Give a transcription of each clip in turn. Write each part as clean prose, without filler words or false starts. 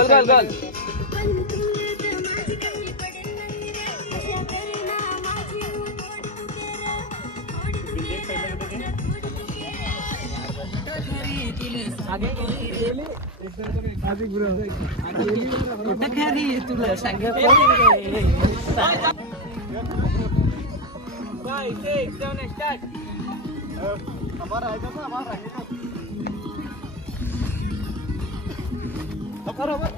गोल गोल गोल. तुला सांगत 5, 6, 7 स्टार्ट. हमारा आएगा ना हमारा आएगा. बरोबर.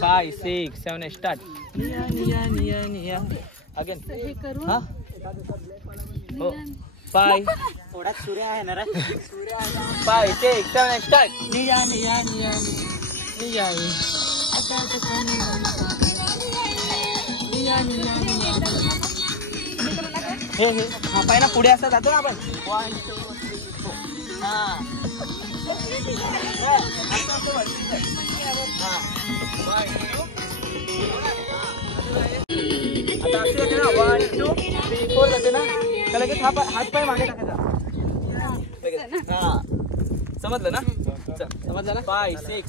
Five, 6, 7 start. Again. हाँ. Oh. 5. थोड़ा सूर्य है ना रे. 5, 6, 7 start. निया. हे हा पाय ना पुढे असं जातो ना आपण. 1, 2, 3, 4. हा. आता असे होते ना 1, 2, 3, 4 जाते ना त्याला लगेच हात पाय मागे टाकायचा. हा समजलं ना. समजलं ना. 5, 6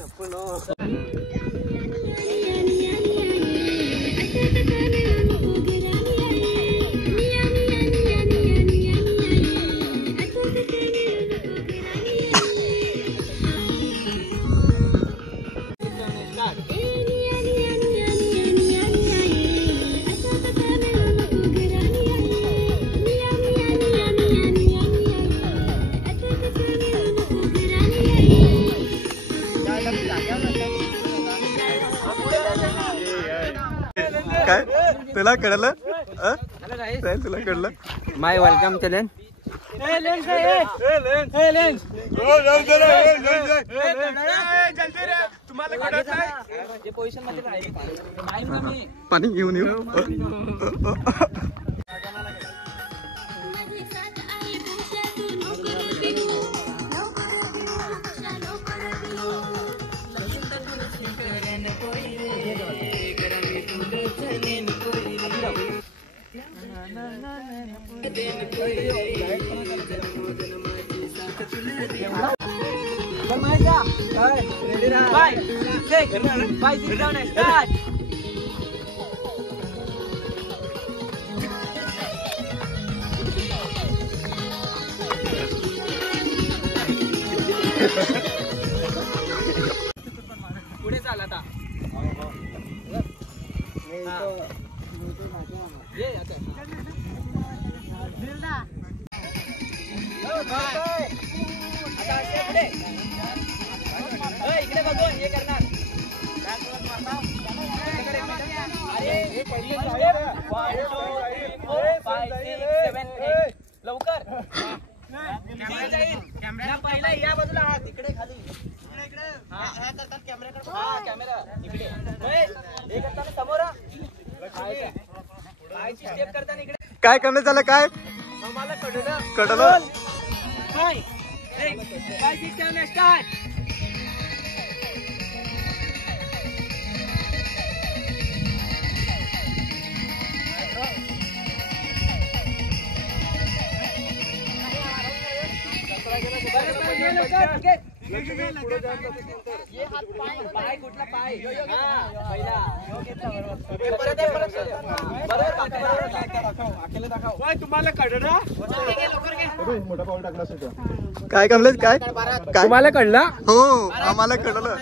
काय तुला कळलं. तुला कळलं. माय वेलकम चॅलेंज. पाणी घेऊन येऊ. पुढे चाल आता. इकडे बघून हे करणार. लवकर पहिला या बाजूला हात इकडे खाली. कॅमेरा इकडे हे करताना समोर पायची स्टेप करताना इकडे. काय करण्यात झालं. काय आम्हाला कडलं. 5, 6, 7 स्टार्ट. पाय कुठला पाय पहिला तुम्हाला कळलं. मोठा पाऊल टाकला सुद्धा. काय कमलेश. काय तुम्हाला कळलं. हो आम्हाला कळलं.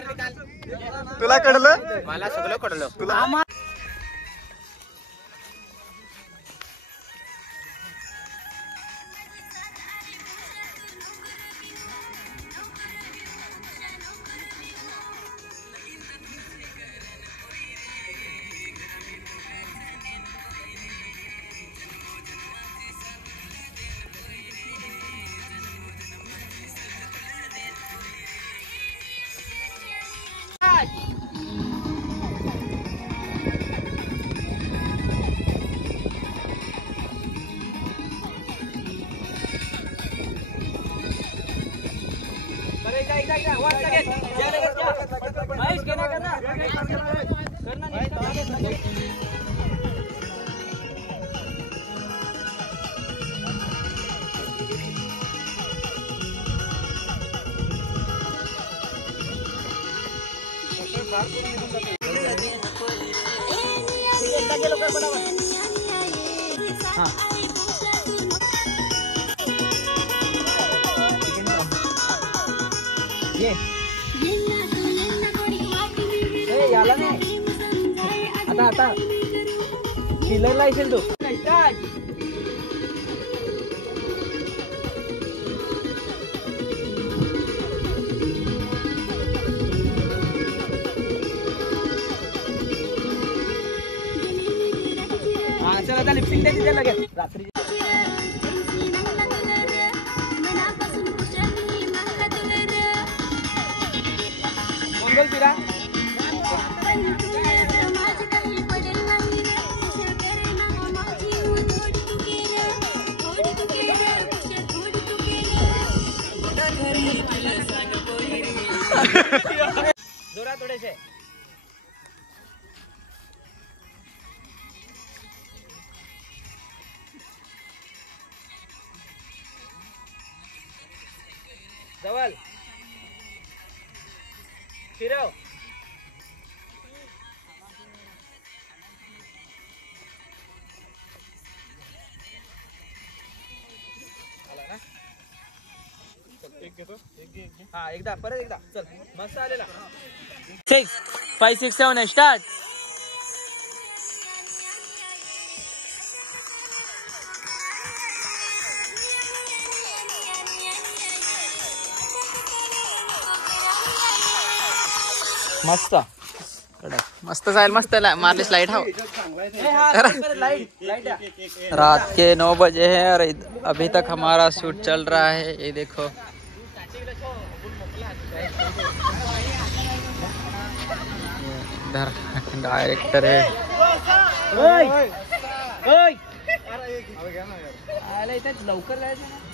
तुला कळलं. मला सगळं कळलं. तुला One second. महेश घे ना, करना याला नाही आता किलरला येशील तू. हा चल आता लिपसिंग द्यायची त्याला लगेच रात्री. मंगल फिरा जोरा थोडेसे. जवळ फिरव. हा एकदा परत एकदा चल. मस्त आलेला. 6 5 6 7 स्टार्ट. मस्त मस्त जाईल. मस्त मारली स्लाइड. हाँ रात के 9 बजे हैं और अभी तक हमारा शूट चल रहा है. ये देखो इधर डायरेक्टर है. लवकर जायचं ना.